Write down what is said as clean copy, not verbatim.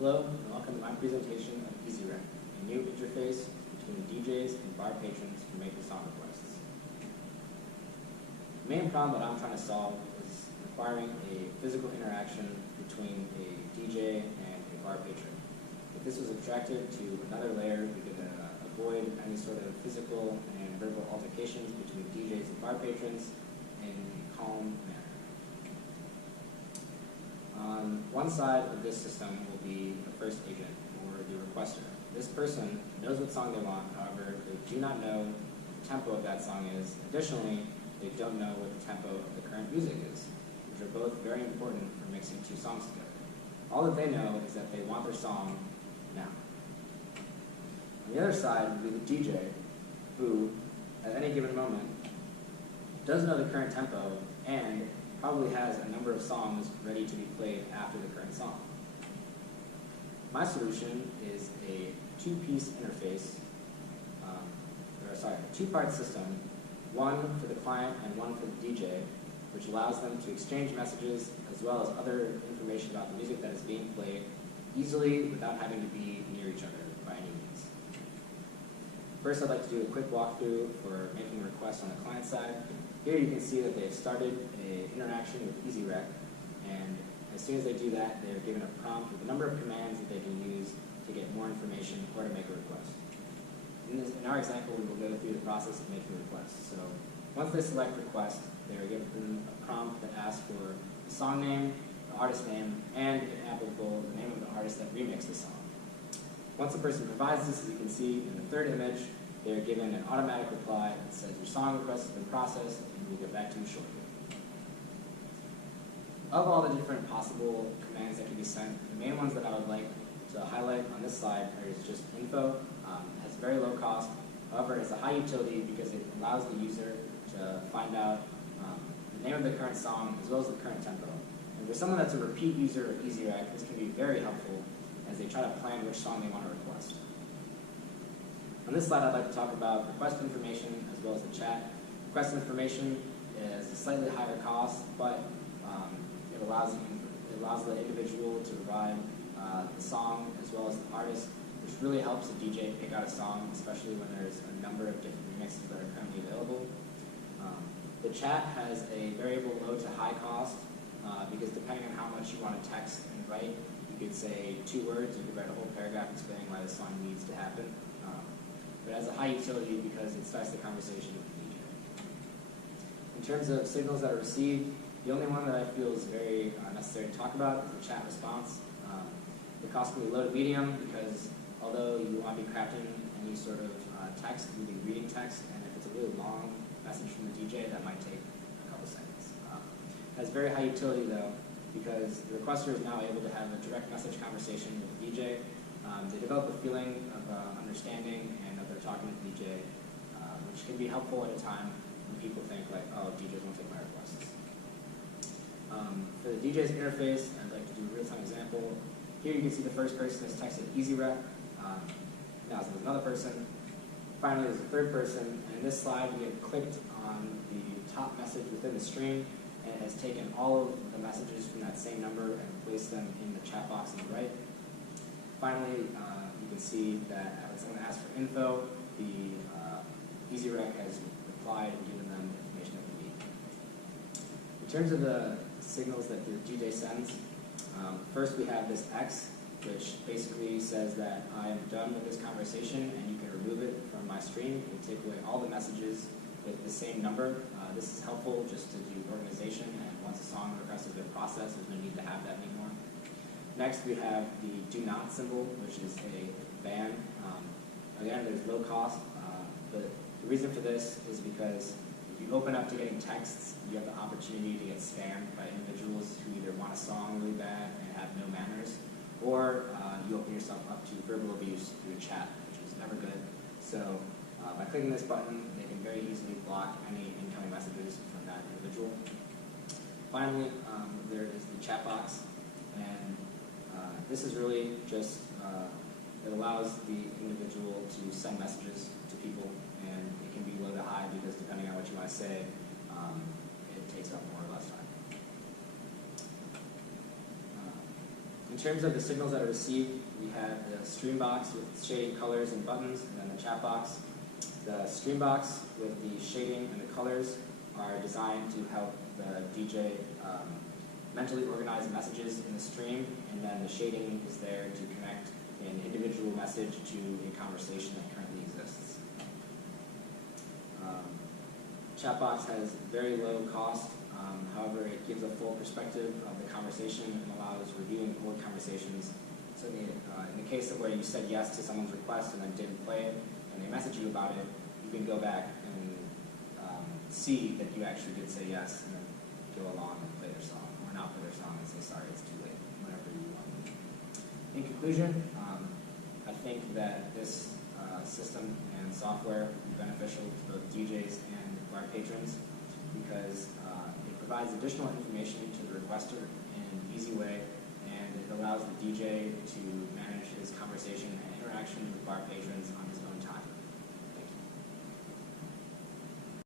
Hello, and welcome to my presentation of EasyRec, a new interface between DJs and bar patrons who make the song requests. The main problem that I'm trying to solve is requiring a physical interaction between a DJ and a bar patron. If this was abstracted to another layer, we could avoid any sort of physical and verbal altercations between DJs and bar patrons in a calm manner. On one side of this system will be the first agent, or the requester. This person knows what song they want, however, they do not know what the tempo of that song is. Additionally, they don't know what the tempo of the current music is, which are both very important for mixing two songs together. All that they know is that they want their song now. On the other side would be the DJ, who, at any given moment, does know the current tempo and probably has a number of songs ready to be played after the current song. My solution is a two-piece interface, a two-part system, one for the client and one for the DJ, which allows them to exchange messages as well as other information about the music that is being played easily without having to be near each other by any means. First, I'd like to do a quick walkthrough for making requests on the client side. Here you can see that they've started an interaction with EasyRec, and as soon as they do that, they're given a prompt with a number of commands that they can use to get more information or to make a request. In our example, we will go through the process of making requests. So once they select request, they are given a prompt that asks for the song name, the artist name, and, if applicable, the name of the artist that remixed the song. Once the person provides this, as you can see in the third image, they are given an automatic reply that says your song request has been processed and we'll get back to you shortly. Of all the different possible commands that can be sent, the main ones that I would like to highlight on this slide is just info. It has very low cost, however it has a high utility because it allows the user to find out the name of the current song as well as the current tempo. And for someone that's a repeat user of EasyRec, this can be very helpful as they try to plan which song they want to request. On this slide, I'd like to talk about request information as well as the chat. Request information is a slightly higher cost, but it allows the individual to provide the song as well as the artist, which really helps the DJ pick out a song, especially when there's a number of different remixes that are currently available. The chat has a variable low to high cost because depending on how much you want to text and write, you could say 2 words, you could write a whole paragraph explaining why the song needs to happen. But it has a high utility because it starts the conversation with the DJ. In terms of signals that are received, the only one that I feel is very necessary to talk about is the chat response. The cost will be low to medium because although you want to be crafting any sort of text, you'll be reading text, and if it's a really long message from the DJ, that might take a couple seconds. It has very high utility though because the requester is now able to have a direct message conversation with the DJ. They develop a feeling of understanding and that they're talking to the DJ, which can be helpful at a time when people think like, oh, DJs won't take my requests. For the DJ's interface, I'd like to do a real-time example. Here you can see the first person has texted EasyRec. Now there's another person. Finally, there's a third person. And in this slide, we have clicked on the top message within the stream, and it has taken all of the messages from that same number and placed them in the chat box on the right. Finally, you can see that when someone asks for info, the EasyRec has replied and given them the information that they need. In terms of the signals that the DJ sends, first we have this X, which basically says that I am done with this conversation and you can remove it from my stream. It will take away all the messages with the same number. This is helpful just to do organization, and once a song request has been processed, there's no need to have that anymore. Next, we have the do not symbol, which is a ban. Again, there's low cost, but the reason for this is because if you open up to getting texts, you have the opportunity to get spammed by individuals who either want a song really bad and have no manners, or you open yourself up to verbal abuse through chat, which is never good. So by clicking this button, they can very easily block any incoming messages from that individual. Finally, there is the chat box, and this is really just, it allows the individual to send messages to people, and it can be low to high because depending on what you want to say, it takes up more or less time. In terms of the signals that are received, we have the stream box with shading colors and buttons, and then the chat box. The stream box with the shading and the colors are designed to help the DJ mentally organize messages in the stream, and then the shading is there to connect an individual message to a conversation that currently exists. Chatbox has very low cost, however it gives a full perspective of the conversation and allows reviewing old conversations. So in the case of where you said yes to someone's request and then didn't play it, and they message you about it, you can go back and see that you actually did say yes, and then go along and play their song, or not play their song and say sorry, it's too late, whatever you want. In conclusion, I think that this system and software will be beneficial to both DJs and bar patrons because it provides additional information to the requester in an easy way, and it allows the DJ to manage his conversation and interaction